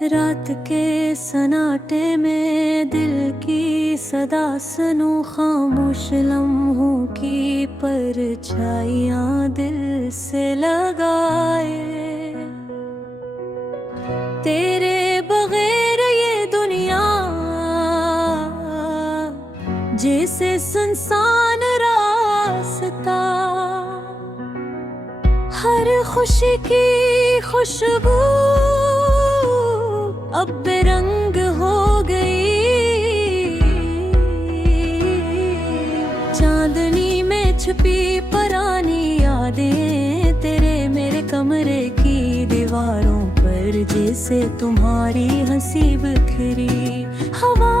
रात के सन्नाटे में दिल की सदा सुनूं, खामोश लम्हों की परछाइयां दिल से लगाए। तेरे बगैर ये दुनिया जैसे सुनसान रास्ता, हर खुशी की खुशबू अब बेरंग हो गई। चांदनी में छुपी पुरानी यादें तेरे मेरे कमरे की दीवारों पर जैसे तुम्हारी हंसी बिखरी। हवा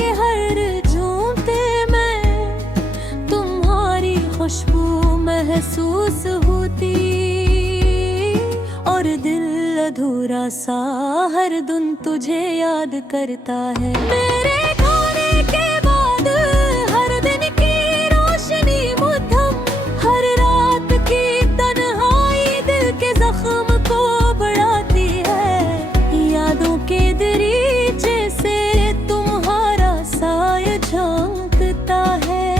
के हर झोंके में तुम्हारी खुशबू महसूस होती, और दिल अधूरा सा हर दिन तुझे याद करता है। मेरे खाने के बाद हर दिन की रोशनी मुद्दम, हर रात की तन्हाई दिल के जख्म को बढ़ाती है। यादों के दरीचे से तुम्हारा साया झांकता है।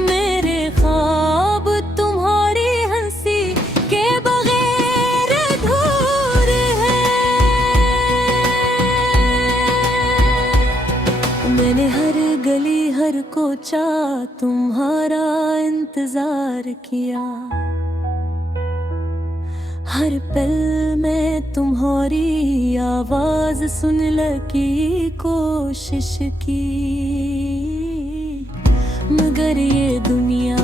मेरे ख्वाब तुम्हारी हंसी के बगैर अधूरे हैं। मैंने हर गली हर कोचा तुम्हारा इंतजार किया, हर पल में तुम्हारी आवाज सुनने की कोशिश की। मगर ये दुनिया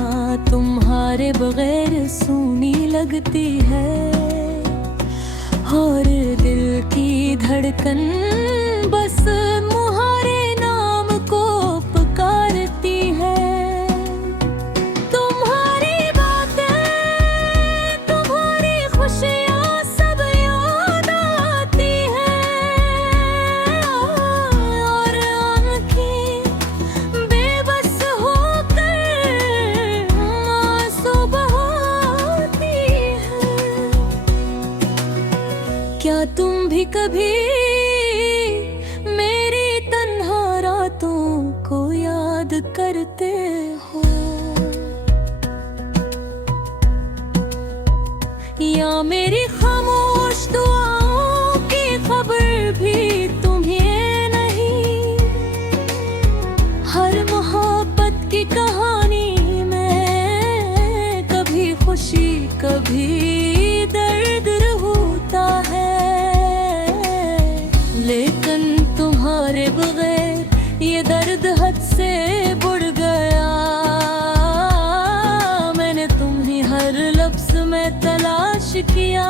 तुम्हारे बगैर सूनी लगती है, और दिल की धड़कन बस तुम्हारे नाम को पुकारती है। तुम्हारी बातें तुम्हारी खुशियाँ सब याद आती हैं, और आँखें बेबस होकर आंसू बहाती हैं। क्या तुम भी कभी मेरी तन्हा रातों को याद करते हो, या मेरी खामोश दुआओं की खबर भी तुम्हें नहीं? हर मोहब्बत की कहानी में कभी खुशी कभी दर्द होता है, लेकिन तुम्हारे बगैर ये दर्द हद से बढ़ गया। मैंने तुम्हें हर लफ्ज में तलाश किया,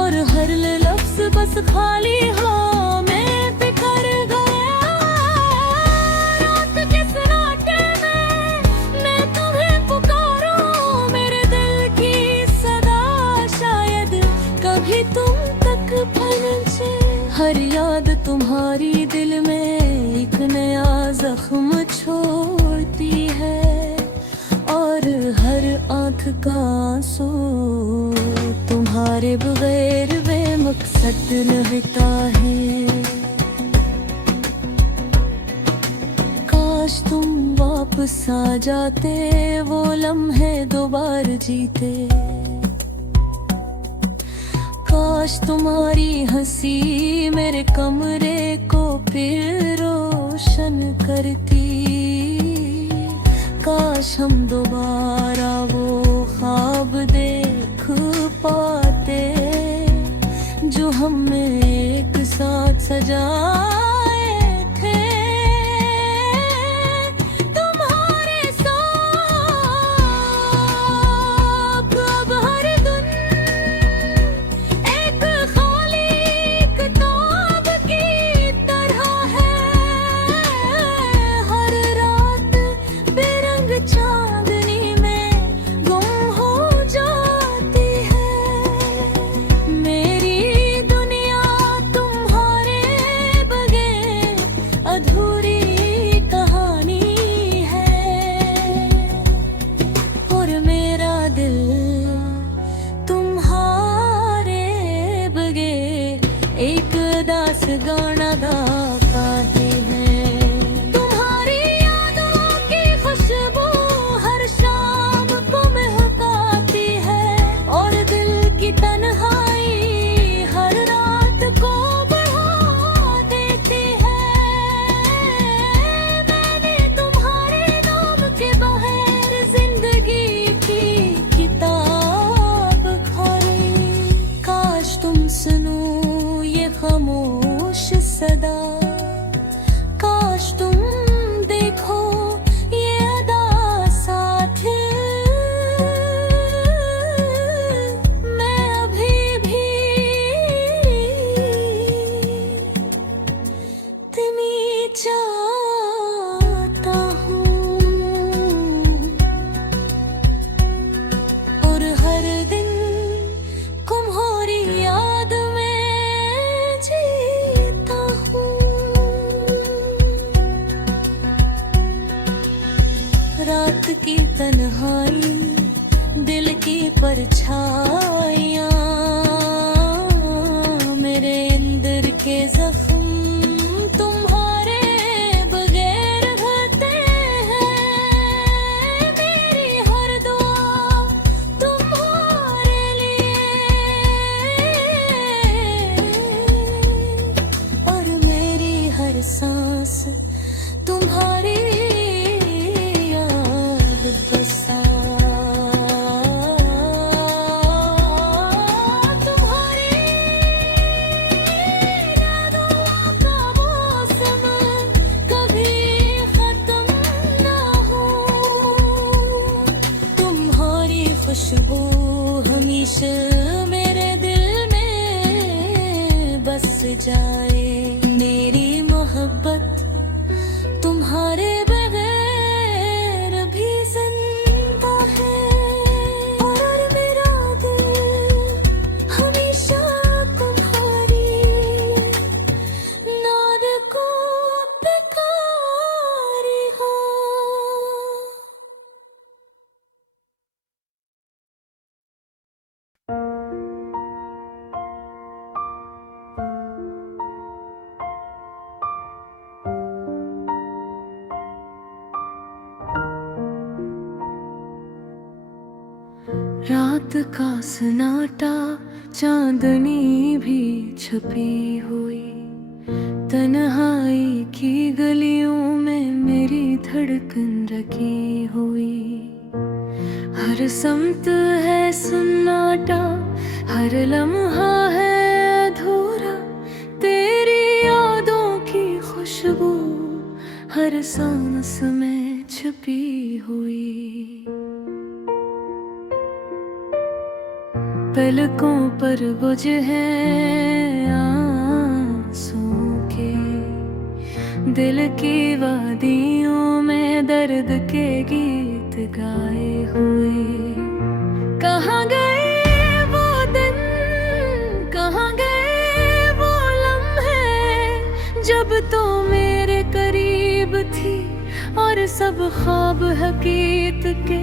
और हर लफ्ज बस खाली हाँ में बिखर गया। रात के सन्नाटे में मैं तुम्हें पुकारूं, मेरे दिल की सदा शायद कभी तुम तक पहुंचे। हर याद तुम्हारी दिल में एक नया जख्म छोड़ती है, और हर आँख का आंसू तुम्हारे बगैर बेमकसद लगता है। काश तुम वापस आ जाते, वो लम्हे दोबारा जीते। काश तुम्हारी हंसी मेरे कमरे को फिर रोशन करती। काश हम दोबारा वो ख्वाब देख पाते जो हमने एक साथ सजाए थे। तुम्हारे साथ अब हर दिन एक खाली किताब की तरह है। हर रात बेरंग चांदनी में गुम हो जाती है। मेरी दुनिया तुम्हारे गाना गाते हैं। तुम्हारी यादों की खुशबू हर शाम को महकाती है और दिल की तन्हाई हर रात को बढ़ा देती है। मैंने तुम्हारे नाम के बगैर जिंदगी की किताब खोली। काश तुम सुनो ये खामोश सदा, काश तुम देखो ये अदा साथ। मैं अभी भी तुम्हें चाहता हूँ और हर दिन तुम्हारी याद में जीता हूँ। रात की तन्हाई, दिल की परछाइयाँ, मेरे अंदर के जख्म तुम्हारे बगैर भरते हैं। मेरी हर दुआ तुम्हारे लिए और मेरी हर सांस तुम्हारी याद बसा। तुम्हारी यादों का मौसम कभी खत्म ना हो। तुम्हारी खुशबू हमेशा मेरे दिल में बस जाए। मेरी मोहब्बत तुम्हारे बगैर भी जिंदा है और मेरा दिल हमेशा तुम्हारी नाद को पुकारी हो। रात का सन्नाटा, चांदनी भी छपी हुई, तन्हाई की गलियों में मेरी धड़कन रखी हुई। हर समत है सन्नाटा, हर लम्हा है अधूरा, तेरी यादों की खुशबू हर सांस में छुपी हुई। पलकों पर बोझ है आंसू के, दिल की वादियों में दर्द के गीत गाए हुए। कहाँ गए वो दिन, कहाँ गए वो लम्हे जब तो मेरे करीब थी और सब ख्वाब हकीकत के।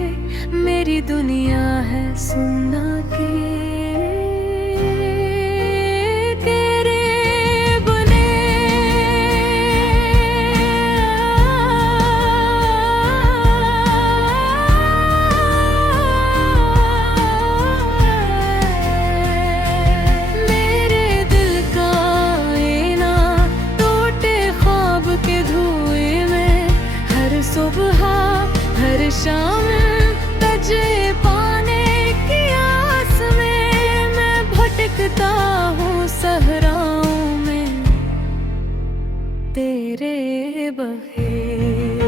मेरी दुनिया है सुनना के तेरे बने। मेरे दिल का आईना टूटे ख्वाब के धुएं में, हर सुबह हर शाम तजे पाने की आस में मैं भटकता हूँ सहराओं में तेरे बगैर।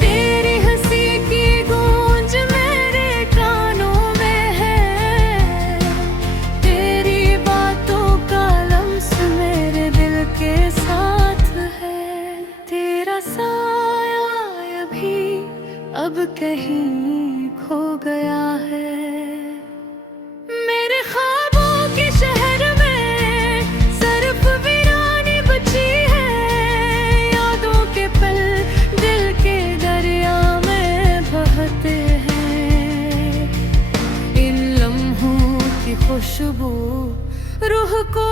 तेरी हंसी की गूंज मेरे कानों में है, तेरी बातों का लम्स मेरे दिल के साथ है। तेरा साया भी अब कहीं खो गया है। मेरे ख्वाबों के शहर में सिर्फ वीरानी बची है, यादों के पल दिल के दरिया में बहते हैं। इन लम्हों की खुशबू रूह को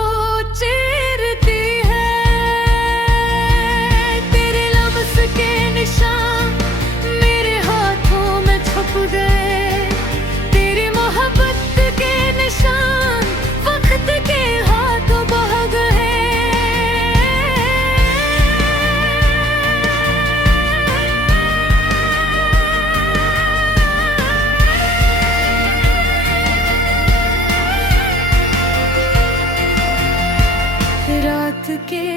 रात के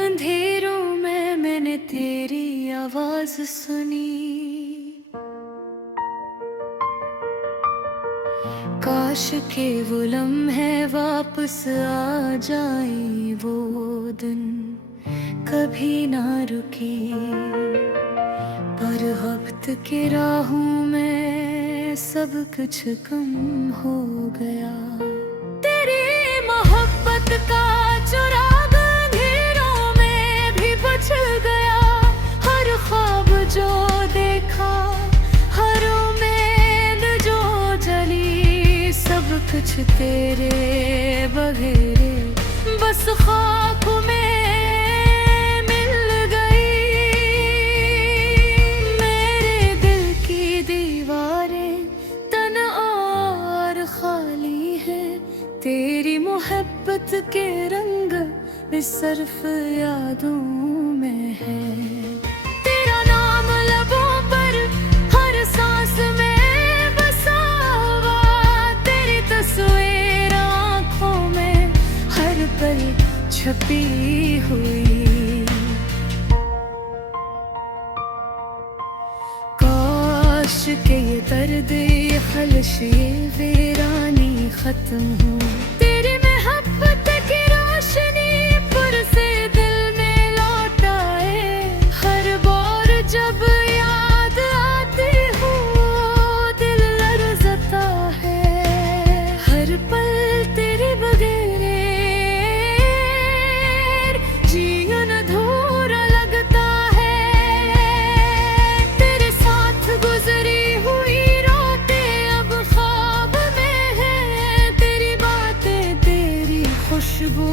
अंधेरों में मैंने तेरी आवाज सुनी। काश के वो लम्हे वापस आ जाए, वो दिन कभी ना रुके। पर वक्त के राहों में सब कुछ कम हो गया। तेरी मोहब्बत का चुराग अंधेरों में भी बुझ गया। हर ख्वाब जो देखा, हर उम्मीद जो जली, सब कुछ तेरे बगैर बस खाक में मिल गई। मेरे दिल की दीवारें तन और खाली है, तेरी मोहब्बत के रंग सिर्फ यादों में है। तेरा नाम लबों पर हर सांस में बसा हुआ, तेरी तस्वीर आँखों में हर पल छपी हुई। काश के ये दर्द, ये खलश, ये वीरानी खत्म हो। तेरी मोहब्बत की रोशनी पुर से दिल में लौट आए। हर बार जब याद आती हो दिल लरज़ता है। हर पल तेरे बगैर जीवन अधूरा लगता है। तेरे साथ गुजरी हुई रातें अब ख्वाब में है। तेरी बातें, तेरी खुशबू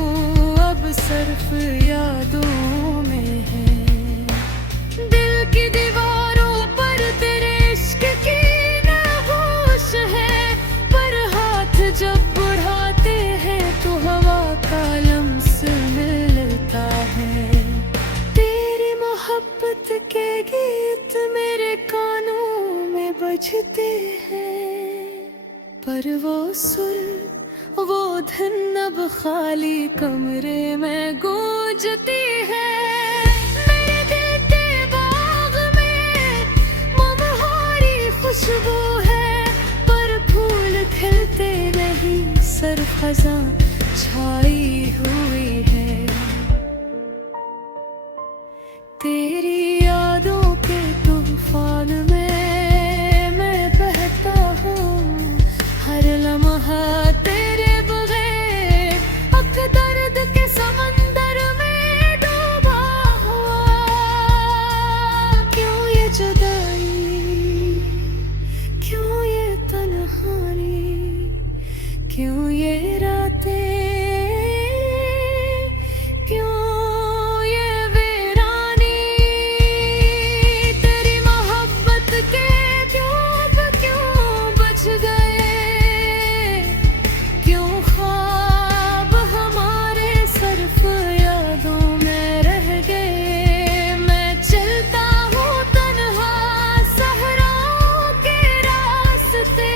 अब सिर्फ यादों में है। दिल की दीवारों पर तेरे इश्क की नक्श है। पर हाथ जब बढ़ाते हैं तो हवा का लम्स मिलता है। तेरी मोहब्बत के गीत मेरे कानों में बजते हैं। पर वो सुर, वो धुन अब खाली कमरे में गूंजती है। मेरे दिल के बाग में ममहारी खुशबू है। पर फूल खिलते नहीं, सिर्फ खज़ां छाई हुई है। तेरी यादों के तूफान में मैं बहता हूँ। हर लम्हा तेरे बगैर अक दर्द के समंदर में डूबा हुआ। क्यों ये जुदाई, क्यों ये तन्हाई, क्यों ये रातें, क्यों ये वीरानी। तेरी मोहब्बत के द्योब क्यों बच गए। क्यों ख्वाब हमारे सिर्फ यादों में रह गए। मैं चलता हूँ तन्हा सहराओं के रास्ते।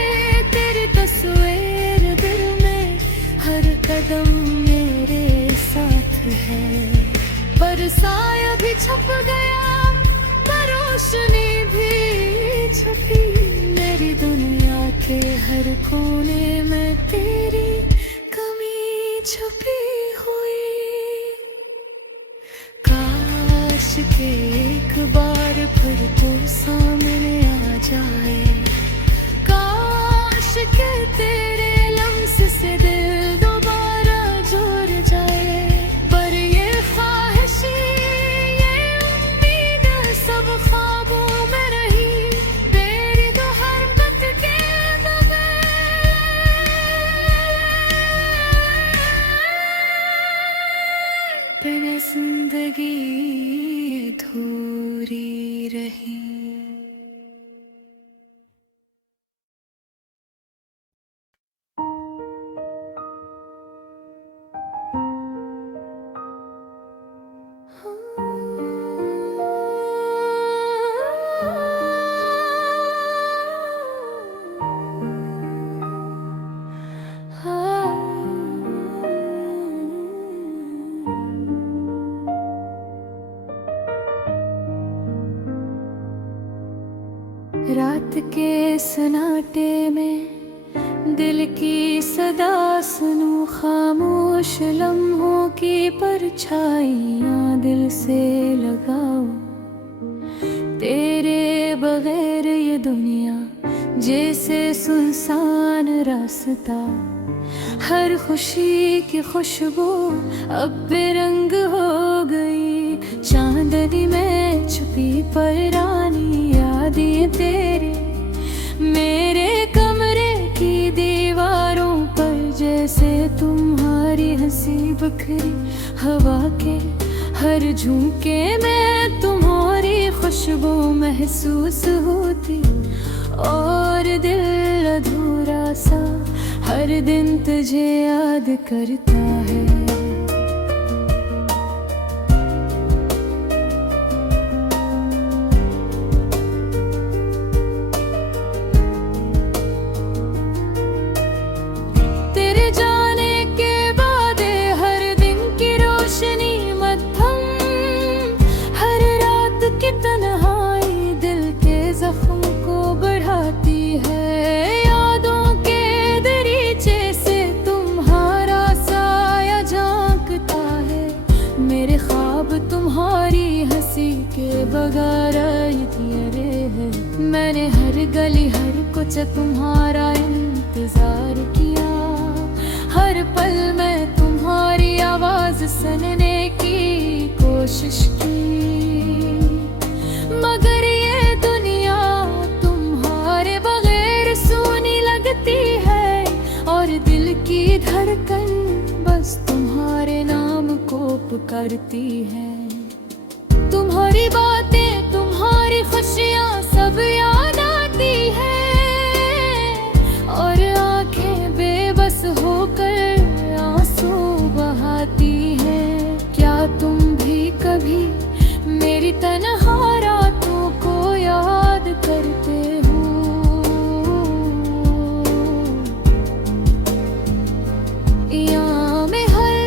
तेरी तस्वीर दिल में हर कदम मेरे साथ है। पर साया भी छप गया, पर रोशनी भी छुपी। मेरी दुनिया के हर कोने में तेरी कमी छुपी हुई। काश के एक बार फिर तू सामने आ जाए। काश के तेरे लम्स से दिल दोबारा जुड़ जाए। पर ये ख्वाहिश, ये उम्मीद सब ख्वाबों में रही। मेरी तो हरकत के बगैर बिन जिंदगी अधूरी रही। के सन्नाटे में दिल की सदा सुनूं, खामोश लम्हों की परछाइयाँ दिल से लगाओ। तेरे बगैर ये दुनिया जैसे सुनसान रास्ता, हर खुशी की खुशबू अब बेरंग हो गई। चांदनी में छुपी पुरानी यादें तेरी मेरे कमरे की दीवारों पर, जैसे तुम्हारी हंसी बिखरी हवा के हर झोंके में तुम्हारी खुशबू महसूस होती। और दिल अधूरा सा हर दिन तुझे याद करता है। तेरे जाने के बाद हर दिन की रोशनी मद्धम, हर रात की तन्हाई दिल के जख्म को बढ़ाती है। यादों के दरीचे से तुम्हारा साया झांकता है, मेरे ख्वाब तुम्हारी हंसी के बगैर अधूरे हैं। मैंने हर गली हर कुछ तुम्हारा इंतजार किया, हर पल में तुम्हारी आवाज सुनने की कोशिश की। मगर ये दुनिया तुम्हारे बगैर सूनी लगती है, और दिल की धड़कन बस तुम्हारे नाम को पुकारती है। तुम्हारी बातें तुम्हारी खुशियाँ सब याद आती है, और आंखें बेबस होकर आंसू बहाती है। क्या तुम भी कभी मेरी तन्हा रातों को याद करते हो? या मैं हर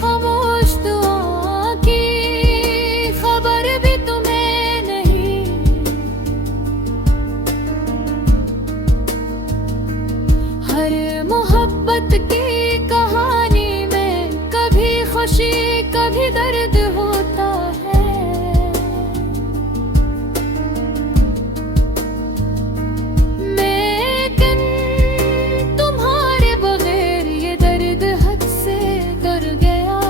खामोश दुआ की खबर भी तुम्हें नहीं? हर मोहब्बत की कहानी में कभी खुशी कभी दर्द होता है। लेकिन तुम्हारे बगैर ये दर्द हद से डर गया।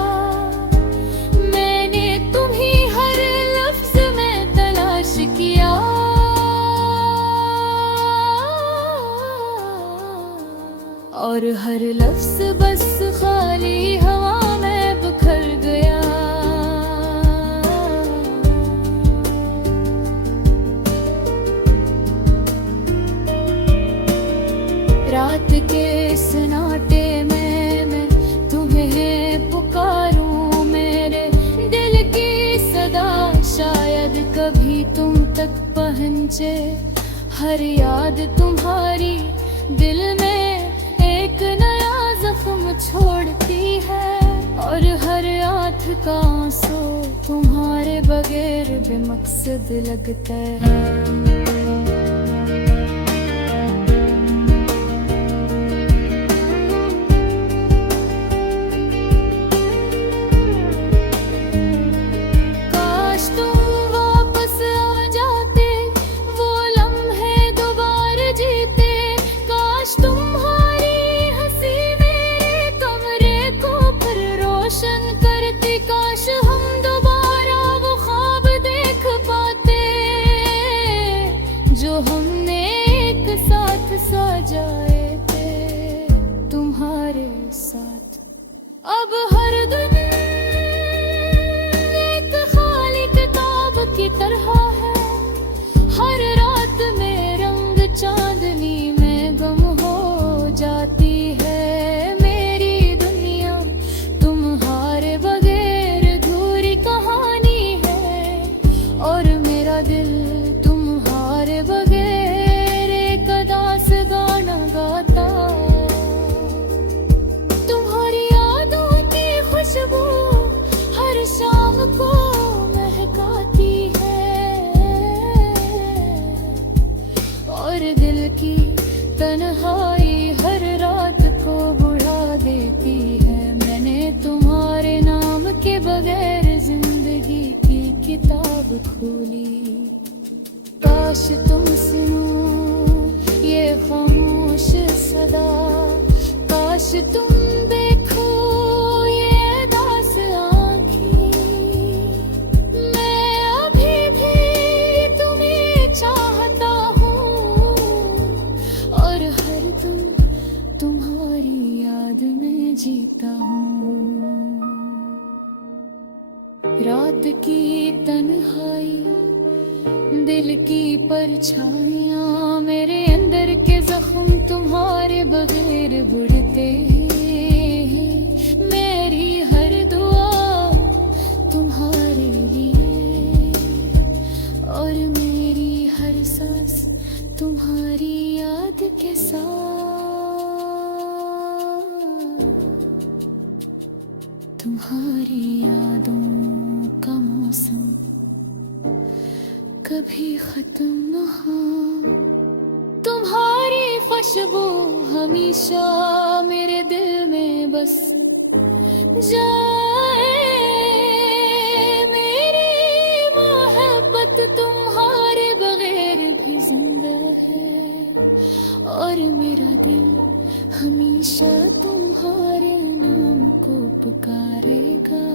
मैंने तुम्हीं हर लफ्ज में तलाश किया, और हर लफ्ज बस खाली हवा में बिखर गया। रात के सन्नाटे में मैं तुम्हें पुकारूं, मेरे दिल की सदा शायद कभी तुम तक पहुंचे। हर याद तुम्हारी दिल में एक नया जख्म छोड़ती है, और हर आँख का आंसू तुम्हारे बगैर बेमकसद लगता है। बगैर जिंदगी की किताब खोली। काश तुम सुनो ये खामोश सदा, काश तुम देखो ये दास आँखें। मैं अभी भी तुम्हें चाहता हूँ और हर दम तुम्हारी याद में जीता हूँ। रात की तन्हाई, दिल की परछाइयाँ, मेरे अंदर के जख्म तुम्हारे बगैर बुढ़ते हैं। मेरी हर दुआ तुम्हारे लिए और मेरी हर सांस तुम्हारी याद के साथ। तुम्हारी यादों का मौसम कभी खत्म न हो, तुम्हारी खुशबू हमेशा मेरे दिल में बस जाए। मेरी मोहब्बत तुम्हारे बगैर भी जिंदा है और मेरा दिल हमेशा तुम्हारे नाम को पुकारेगा।